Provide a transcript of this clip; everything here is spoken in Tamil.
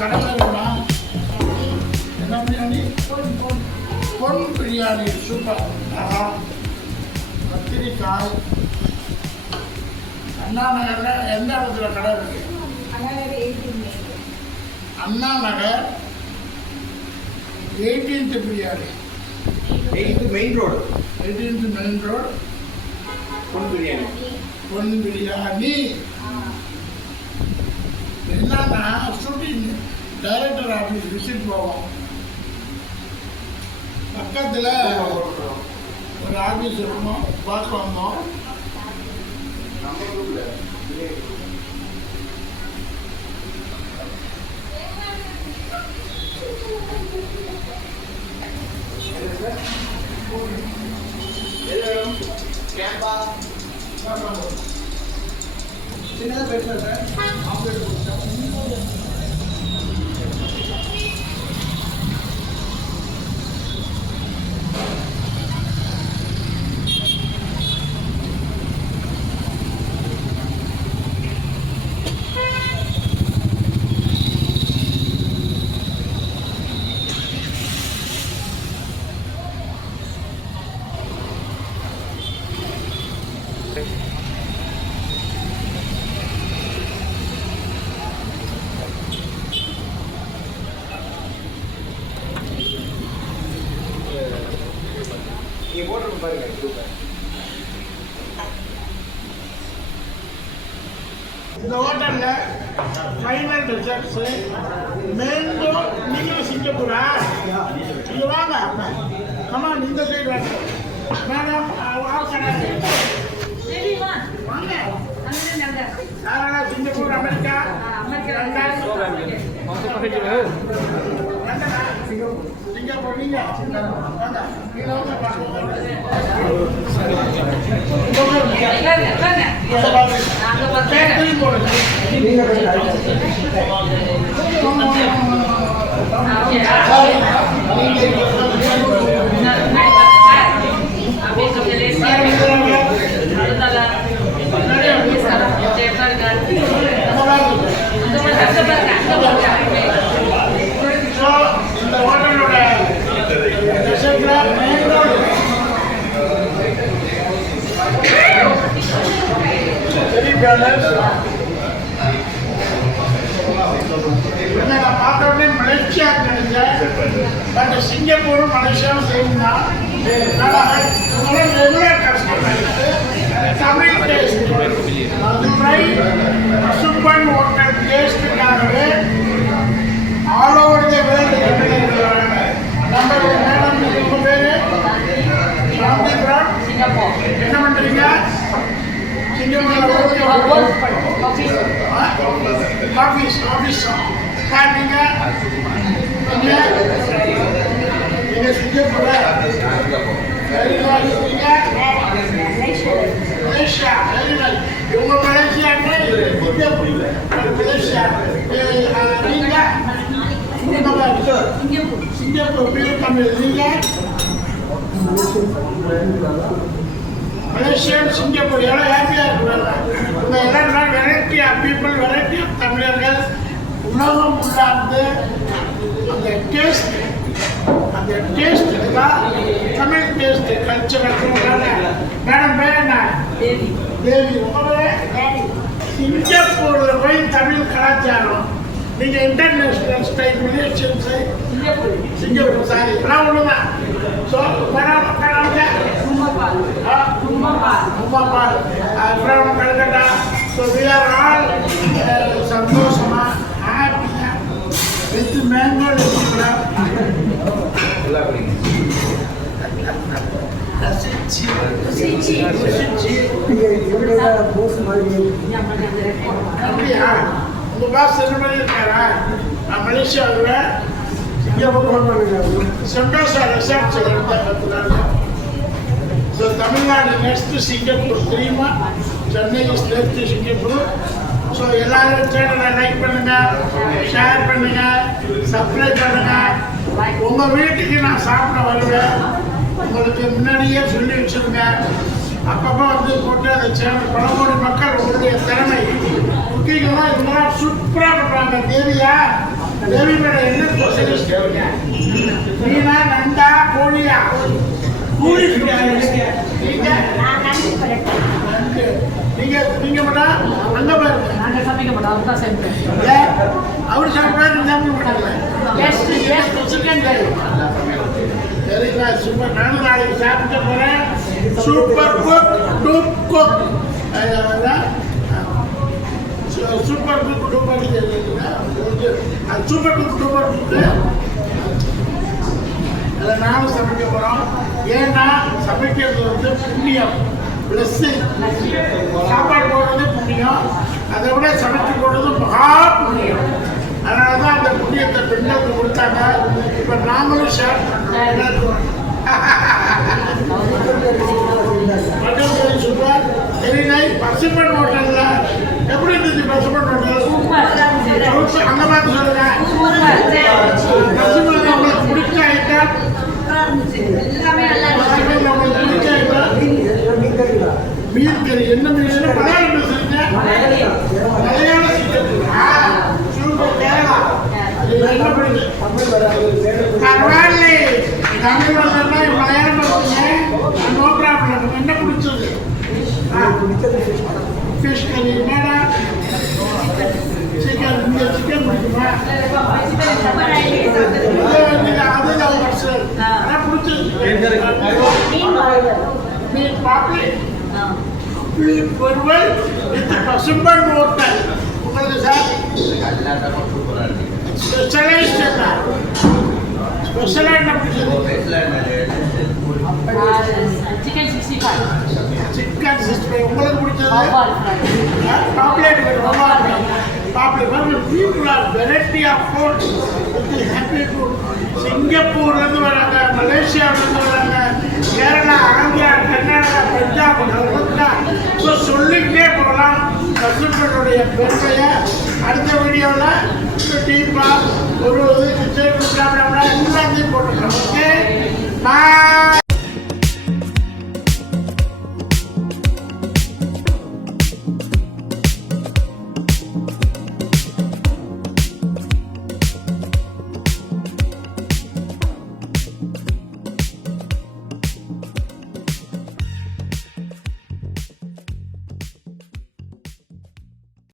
கடை வேணுமா? என்ன பிரியாணி? பொன் பிரியாணி. சூப்பர். கத்திரிக்காய். அண்ணா நகரில் எந்த இடத்துல கடை இருக்கு? Anna Nagar 18th biryani. 18th main road. 18th main road. பொன் பிரியாணி. பொன் பிரியாணி. என்னன்னா ஷூட்டிங் டைரக்டர் ஆஃபீஸ் விசிட் போவோம். பக்கத்தில் ஒரு ஆஃபீஸ் இருக்கணும், பார்க்க வந்தோம். கேம்பா சின்னதாக பேசுகிறேன் சார். ஆம்லேட் கொடுத்தேன். நீங்க போட்டு பாருங்க. இந்த ஹோட்டலில் ஃபைனல் ரிசல்ட்ஸு மெயின் டோர். நீங்களும் சிங்கப்பூரா? இங்கே வாங்க. கமான், இந்த சைடு வாங்க மேடம். வாங்க. யாரெல்லாம் சிங்கப்பூர், அமெரிக்கா, சிங்கப்பூர்? நீங்கள் வாங்க. நீங்கள் வந்து இந்த ஹோட்டலோட நான் பார்த்த உடனே மலேசியா நினைச்சேன். பட் சிங்கப்பூரும் மலேசியாவும் சேர்ந்தா regular customer. Tamil taste Madurai Pasumban hotel டேஸ்ட்டுக்காகவே ஆல் ஓவர் தி வேர்ல்டு நம்ம மேடம். உங்கள் பேர் ராம்திபுரம். என்ன பண்ணுறீங்க? சிங்கப்பூரில் ஆஃபீஸ் சார். நீங்கள் சிங்கப்பூரில் மலேசியா. Very nice. இவங்க மலேசியா, மலேசியா. நீங்கள் சிங்கப்பூர் பேர் தமிழ். நீங்கள் மலேசியன் சிங்கப்பூர். எவ்வளோ ஹாப்பியாக இருக்கிறாங்க. இந்த எல்லாம் variety of people, variety of தமிழர்கள். உலகம் உள்ளார்ந்து அந்த டேஸ்ட் தான் தமிழ் டேஸ்ட் கல்ச்சர். மேடம் பேர் என்ன? தேவி. சிங்கப்பூரில் போய் தமிழ் கலாச்சாரம். நீங்கள் international style Malaysian style Singapore sorry எல்லாம் ஒன்று தான். So madam Mumapal from Calcutta. So we are all சந்தோஷமா ஹாப்பியா வித் மேங்கோ இருக்கிறோம். அப்படியா? உங்க பாஸ் என்ன மாதிரி இருக்காரா? நான் மலேசியாவில் சந்தோஷா ரிசார்ட்ஸ் எடுத்தாங்க. ஸோ தமிழ்நாடு நெக்ஸ்ட் சிங்கப்பூர் தெரியுமா? Chennai is next Singapore. So எல்லாரும் சேனலை லைக் பண்ணுங்க, ஷேர் பண்ணுங்க, சப்ஸ்கிரைப் பண்ணுங்க. உங்கள் வீட்டுக்கு நான் சாப்பிட வருவேன். உங்களுக்கு முன்னாடியே சொல்லி வச்சுருங்க. அப்பப்போ வந்து போட்டு அந்த சேனல் பல கோடி மக்கள் உங்களுடைய திறமை குக்கிங்கெல்லாம் இதெல்லாம் சூப்பராக பண்ணுறாங்க. தேவியா தேவியோட என்ன ஸ்பெஷலிஸ்ட்? மீனா, நண்டா, கோழியா? கூலி நீங்க நீங்க நீங்க மேடம் அங்க பாருங்க. நாங்க சமைக்க மாட்டோம், அவர் தான் சமைப்பேன். அவர் சாப்பிடாரு, சாப்பிட மாட்டாங்க. சிக்கன் கறி வெரி குட், சூப்பர். நானும் நாளைக்கு சாப்பிட்டு போறேன். Super cook dupe cook, super cook duper, super cook duper cook. அதில் நானும் சமைக்க போகிறோம். ஏன்னா சமைக்கிறது வந்து புண்ணியம், பிளஸ்ஸிங். சாப்பாடு போடுறது புண்ணியம், அதை விட சமைச்சு போடுறது மகா புண்ணியம். அதனால தான் அந்த புண்ணியத்தை பெண்களுக்கு கொடுத்தாங்க. இப்போ நாமளும் ஷேர் பண்ணுறோம். Super, very nice. பசுமன் ஹோட்டலில் எப்படி இருந்துச்சு? Pasumpon hotel super. அந்த மாதிரி சொல்லுங்க. பசுமன் உங்களுக்கு பிடிச்ச ஐட்டம்? மீன் கறி. என்ன மீன்? மலையாளம் பேசுறீங்க? மலையாள சிக்கன். சூப்பர். கேரளா. என்ன பண்ணுது? பரவாயில்லை, தமிழ் வந்தா மலையாளம் பேசுங்க. No problem. என்ன பிடிச்சது? ஃபிஷ் கறி. என்னடா சிக்கன்? இந்த சிக்கன் பிடிக்குமா? அதுதான் பர்சனல். ஆனால் பிடிச்சது மீன் பாப்லேட், மீன் பொருவல் வித் பசும்பன் ஹோட்டல். உங்களுக்கு சார் ஸ்பெஷலைஸ்ட் என்ன? ஸ்பெஷலாக என்ன பிடிச்சது? சிக்கன் 65. சிக்கன் 65. உங்களுக்கு பிடிச்சது? பாப்பால் ஃப்ரை. பாப்லேட். பாப்லேட். People are variety of food with happy food. சிங்கப்பூர்லேருந்து வராங்க, மலேசியாவிலேருந்து வராங்க, கேரளா, ஆந்திரா, கர்நாடகா, பஞ்சாப், கல்கத்தா. ஸோ சொல்லிக்கிட்டே போகலாம் பசும்பனுடைய பெருமையை. அடுத்த